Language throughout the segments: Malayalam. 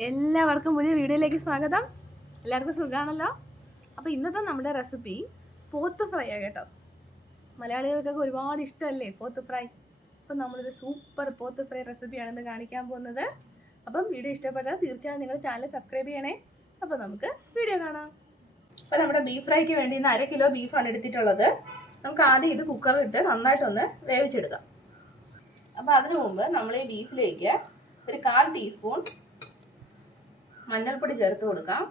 എല്ലാവർക്കും പുതിയ വീഡിയോയിലേക്ക് സ്വാഗതം. എല്ലാവർക്കും സുഖമാണല്ലോ. അപ്പോൾ ഇന്നത്തെ നമ്മുടെ റെസിപ്പി പോത്ത് ഫ്രൈ ആണ് കേട്ടോ. മലയാളികൾക്കൊക്കെ ഒരുപാട് ഇഷ്ടമല്ലേ പോത്ത് ഫ്രൈ. അപ്പം നമ്മളൊരു സൂപ്പർ പോത്ത് ഫ്രൈ റെസിപ്പിയാണെന്ന് കാണിക്കാൻ പോകുന്നത്. അപ്പം വീഡിയോ ഇഷ്ടപ്പെട്ടാൽ തീർച്ചയായും നിങ്ങൾ ചാനൽ സബ്സ്ക്രൈബ് ചെയ്യണേ. അപ്പോൾ നമുക്ക് വീഡിയോ കാണാം. അപ്പോൾ നമ്മുടെ ബീഫ് ഫ്രൈക്ക് വേണ്ടി ഇന്ന് 1/2 കിലോ ബീഫാണ് എടുത്തിട്ടുള്ളത്. നമുക്ക് ആദ്യം ഇത് കുക്കറിലിട്ട് നന്നായിട്ടൊന്ന് വേവിച്ചെടുക്കാം. അപ്പോൾ അതിനു മുമ്പ് നമ്മൾ ഈ ബീഫിലേക്ക് ഒരു 1/4 ടീസ്പൂൺ മഞ്ഞൾപ്പൊടി ചേർത്ത് കൊടുക്കാം.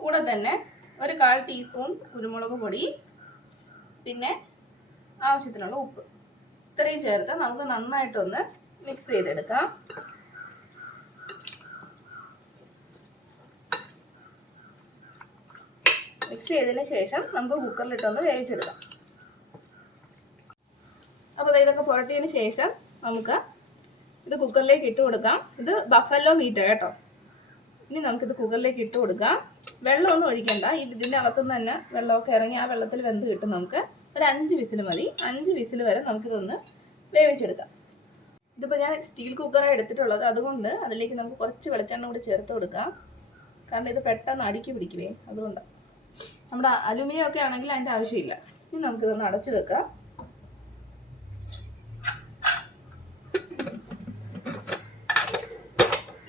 കൂടെ തന്നെ ഒരു 1/4 ടീസ്പൂൺ കുരുമുളക് പൊടി, പിന്നെ ആവശ്യത്തിനുള്ള ഉപ്പ്, ഇത്രയും ചേർത്ത് നമുക്ക് നന്നായിട്ടൊന്ന് മിക്സ് ചെയ്തെടുക്കാം. മിക്സ് ചെയ്തതിന് ശേഷം നമുക്ക് കുക്കറിലിട്ടൊന്ന് വേവിച്ചെടുക്കാം. അപ്പോൾ ഇതൊക്കെ പുരട്ടിയതിന് ശേഷം നമുക്ക് ഇത് കുക്കറിലേക്ക് ഇട്ട് കൊടുക്കാം. ഇത് ബഫല്ലോ മീറ്റ് കേട്ടോ. ഇനി നമുക്കിത് കുക്കറിലേക്ക് ഇട്ട് കൊടുക്കാം. വെള്ളമൊന്നും ഒഴിക്കണ്ട. ഇതിൻ്റെ അകത്തുനിന്ന് തന്നെ വെള്ളമൊക്കെ ഇറങ്ങി ആ വെള്ളത്തിൽ വെന്ത് കിട്ടും. നമുക്ക് ഒരു 5 വിസിൽ മതി. 5 വിസിൽ വരെ നമുക്കിതൊന്ന് വേവിച്ചെടുക്കാം. ഇതിപ്പോൾ ഞാൻ സ്റ്റീൽ കുക്കറാണ് എടുത്തിട്ടുള്ളത്, അതുകൊണ്ട് അതിലേക്ക് നമുക്ക് കുറച്ച് വെളിച്ചെണ്ണ കൂടി ചേർത്ത് കൊടുക്കാം. കാരണം ഇത് പെട്ടെന്ന് അടുക്കി പിടിക്കുവേ, അതുകൊണ്ടാണ്. നമ്മുടെ അലുമിനിയം ഒക്കെ ആണെങ്കിൽ അതിൻ്റെ ആവശ്യമില്ല. ഇനി നമുക്കിതൊന്ന് അടച്ചു വെക്കാം.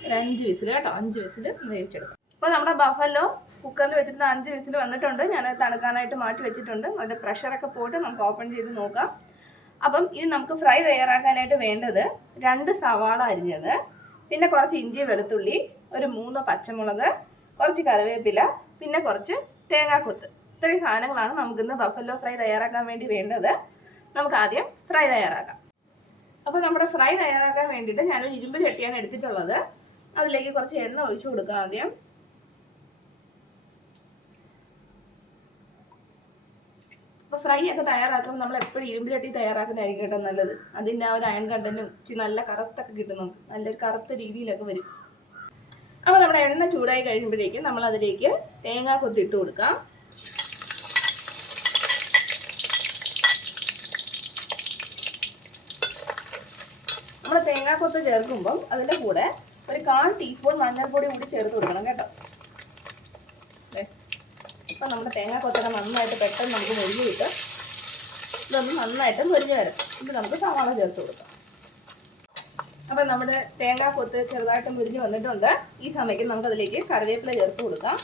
ഒരു 5 വിസിൽ കേട്ടോ, 5 വിസിൽ വേവിച്ചെടുക്കാം. അപ്പോൾ നമ്മുടെ ബഫല്ലോ കുക്കറിൽ വെച്ചിട്ട് 5 വിസിൽ വന്നിട്ടുണ്ട്. ഞാൻ തണുക്കാനായിട്ട് മാറ്റി വെച്ചിട്ടുണ്ട്. അതിൻ്റെ പ്രഷറൊക്കെ പോയിട്ട് നമുക്ക് ഓപ്പൺ ചെയ്ത് നോക്കാം. അപ്പം ഇത് നമുക്ക് ഫ്രൈ തയ്യാറാക്കാനായിട്ട് വേണ്ടത് 2 സവാള അരിഞ്ഞത്, പിന്നെ കുറച്ച് ഇഞ്ചി വെളുത്തുള്ളി, ഒരു 3 പച്ചമുളക്, കുറച്ച് കറിവേപ്പില, പിന്നെ കുറച്ച് തേങ്ങാക്കൊത്ത്. ഇത്രയും സാധനങ്ങളാണ് നമുക്കിന്ന് ബഫല്ലോ ഫ്രൈ തയ്യാറാക്കാൻ വേണ്ടി വേണ്ടത്. നമുക്ക് ആദ്യം ഫ്രൈ തയ്യാറാക്കാം. അപ്പോൾ നമ്മുടെ ഫ്രൈ തയ്യാറാക്കാൻ വേണ്ടിയിട്ട് ഞാനൊരു ഇരുമ്പ് ചട്ടിയാണ് എടുത്തിട്ടുള്ളത്. അതിലേക്ക് കുറച്ച് എണ്ണ ഒഴിച്ചു കൊടുക്കാം ആദ്യം. അപ്പോൾ ഫ്രൈ ഒക്കെ തയ്യാറാക്കുമ്പോൾ നമ്മൾ എപ്പോഴും ഇരുമ്പ് ചട്ടി തയ്യാറാക്കുന്നതായിരിക്കും കേട്ടോ നല്ലത്. അതിൻ്റെ ആ ഒരു അയൺ കണ്ടന്റും ഇച്ചിരി നല്ല കറുത്തൊക്കെ കിട്ടും, നമുക്ക് നല്ലൊരു കറുത്ത രീതിയിലൊക്കെ വരും. അപ്പോൾ നമ്മുടെ എണ്ണ ചൂടായി കഴിയുമ്പോഴേക്കും നമ്മൾ അതിലേക്ക് തേങ്ങ കൊത്തിട്ട് കൊടുക്കാം. നമ്മൾ തേങ്ങാക്കൊത്ത് ചേർക്കുമ്പം അതിൻ്റെ കൂടെ ഒരു 1/4 ടീസ്പൂൺ മഞ്ഞൾപ്പൊടി കൂടി ചേർത്ത് കൊടുക്കണം കേട്ടോ. അപ്പം നമ്മുടെ തേങ്ങാക്കൊത്തൊക്കെ നന്നായിട്ട് പെട്ടെന്ന് നമുക്ക് മൊരിഞ്ഞ് കിട്ടും. ഇതൊന്ന് നന്നായിട്ട് മൊരിഞ്ഞ് വരും. ഇത് നമുക്ക് സവാള ചേർത്ത് കൊടുക്കാം. അപ്പം നമ്മുടെ തേങ്ങാക്കൊത്ത് ചെറുതായിട്ട് മുരിഞ്ഞ് വന്നിട്ടുണ്ട്. ഈ സമയത്ത് നമുക്കതിലേക്ക് കറിവേപ്പില ചേർത്ത് കൊടുക്കാം.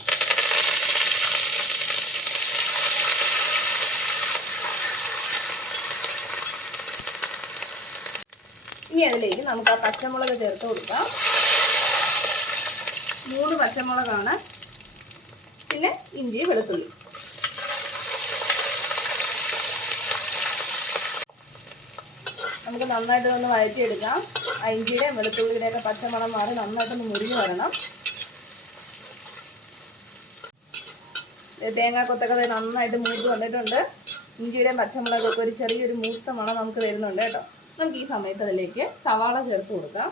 ഇനി അതിലേക്ക് നമുക്ക് ആ പച്ചമുളക് ചേർത്ത് കൊടുക്കാം. 3 പച്ചമുളകാണ്, പിന്നെ ഇഞ്ചി വെളുത്തുള്ളി. നമുക്ക് നന്നായിട്ട് ഒന്ന് വഴറ്റിയെടുക്കാം. ആ ഇഞ്ചിയുടെയും വെളുത്തുള്ളിയുടെയൊക്കെ പച്ചമണം മാറി നന്നായിട്ടൊന്ന് മുരിഞ്ഞ് വരണം. തേങ്ങാക്കൊത്തൊക്കെ നന്നായിട്ട് മൂത്ത് വന്നിട്ടുണ്ട്. ഇഞ്ചിയുടെയും പച്ചമുളകൊക്കെ ഒരു ചെറിയൊരു മൂത്ത മണം നമുക്ക് വരുന്നുണ്ട് കേട്ടോ. നമുക്ക് ഈ സമയത്ത് അതിലേക്ക് സവാള ചേർത്ത് കൊടുക്കാം.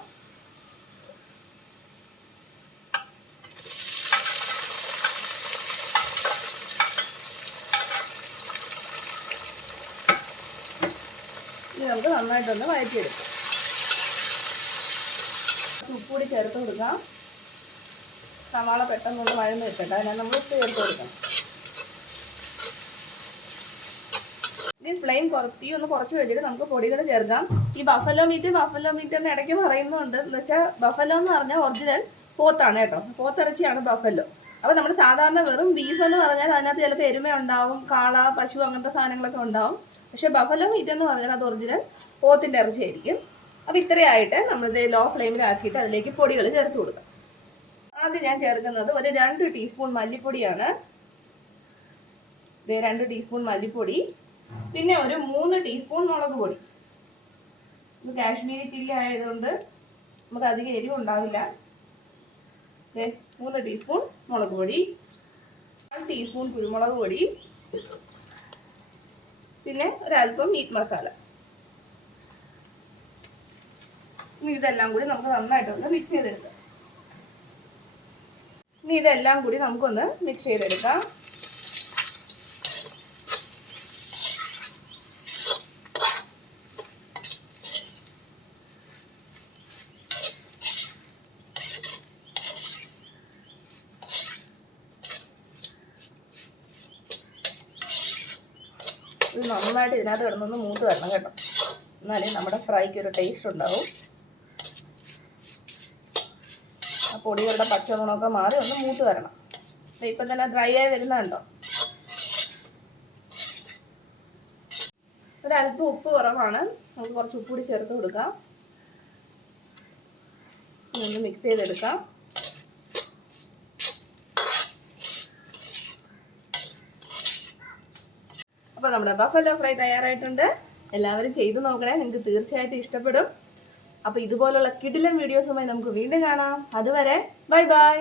ഇനി നമുക്ക് നന്നായിട്ടൊന്ന് വഴറ്റിയെടുക്കാം. ഉപ്പ് കൂടി ചേർത്ത് കൊടുക്കാം. സവാള പെട്ടെന്നൊന്ന് വഴന്ന് വെക്കട്ടെ, അതിനാണ് നമ്മൾ ഉപ്പ് ചേർത്ത് കൊടുക്കണം. ഇനി ഫ്ലെയിം ഒന്ന് കുറച്ച് വെച്ചിട്ട് നമുക്ക് പൊടികൾ ചേർക്കാം. ഈ ബഫല്ലോ മീറ്റ് എന്ന് ഇടയ്ക്ക് പറയുന്നുണ്ട്. എന്ന് വെച്ചാൽ ബഫല്ലോ എന്ന് പറഞ്ഞാൽ ഒറിജിനൽ പോത്താണ് കേട്ടോ. പോത്തിറച്ചിയാണ് ബഫല്ലോ. അപ്പോൾ നമ്മൾ സാധാരണ വെറും ബീഫ് എന്ന് പറഞ്ഞാൽ അതിനകത്ത് ചിലപ്പോൾ എരുമ ഉണ്ടാവും, കാള, പശു അങ്ങനത്തെ സാധനങ്ങളൊക്കെ ഉണ്ടാവും. പക്ഷേ ബഫല്ലോ മീറ്റ് എന്ന് പറഞ്ഞാൽ അത് ഒറിജിനൽ പോത്തിൻ്റെ ഇറച്ചിയായിരിക്കും. അപ്പോൾ ഇത്രയായിട്ട് നമ്മളിത് ലോ ഫ്ലെയിമിലാക്കിയിട്ട് അതിലേക്ക് പൊടികൾ ചേർത്ത് കൊടുക്കാം. ആദ്യം ഞാൻ ചേർക്കുന്നത് ഒരു 2 ടീസ്പൂൺ മല്ലിപ്പൊടിയാണ്. 2 ടീസ്പൂൺ മല്ലിപ്പൊടി, പിന്നെ ഒരു 3 ടീസ്പൂൺ മുളക് പൊടി. ഇത് കാശ്മീരി ചില്ലി ആയതുകൊണ്ട് നമുക്ക് അധികം എരിവ് ഉണ്ടാവില്ല. 3 ടീസ്പൂൺ മുളക് പൊടി, 1 ടീസ്പൂൺ കുരുമുളക് പൊടി, പിന്നെ ഒരല്പം മീറ്റ് മസാല. ഇനി ഇതെല്ലാം കൂടി നമുക്ക് നന്നായിട്ടൊന്ന് മിക്സ് ചെയ്തെടുക്കാം. ഇനി ഇതെല്ലാം കൂടി നമുക്കൊന്ന് മിക്സ് ചെയ്തെടുക്കാം. ഇത് നന്നായിട്ട് ഇതിനകത്ത് കിടന്നൊന്ന് മൂത്ത് വരണം കേട്ടോ, എന്നാലേ നമ്മുടെ ഫ്രൈക്ക് ഒരു ടേസ്റ്റ് ഉണ്ടാവും. ആ പൊടികളുടെ പച്ചമണമൊക്കെ മാറി ഒന്ന് മൂത്ത് വരണം. ഇപ്പം തന്നെ ഡ്രൈ ആയി വരുന്നുണ്ടോ. ഒരല്പം ഉപ്പ് കുറവാണ്, നമുക്ക് കുറച്ച് ഉപ്പ് കൂടി ചേർത്ത് കൊടുക്കാം. ഒന്ന് മിക്സ് ചെയ്തെടുക്കാം. അപ്പോൾ നമ്മുടെ ബഫലോ ഫ്രൈ തയ്യാറായിട്ടുണ്ട്. എല്ലാവരും ചെയ്ത് നോക്കണേ, നിങ്ങൾക്ക് തീർച്ചയായിട്ടും ഇഷ്ടപ്പെടും. അപ്പോൾ ഇതുപോലുള്ള കിടിലൻ വീഡിയോസുമായി നമുക്ക് വീണ്ടും കാണാം. അതുവരെ ബൈ ബൈ.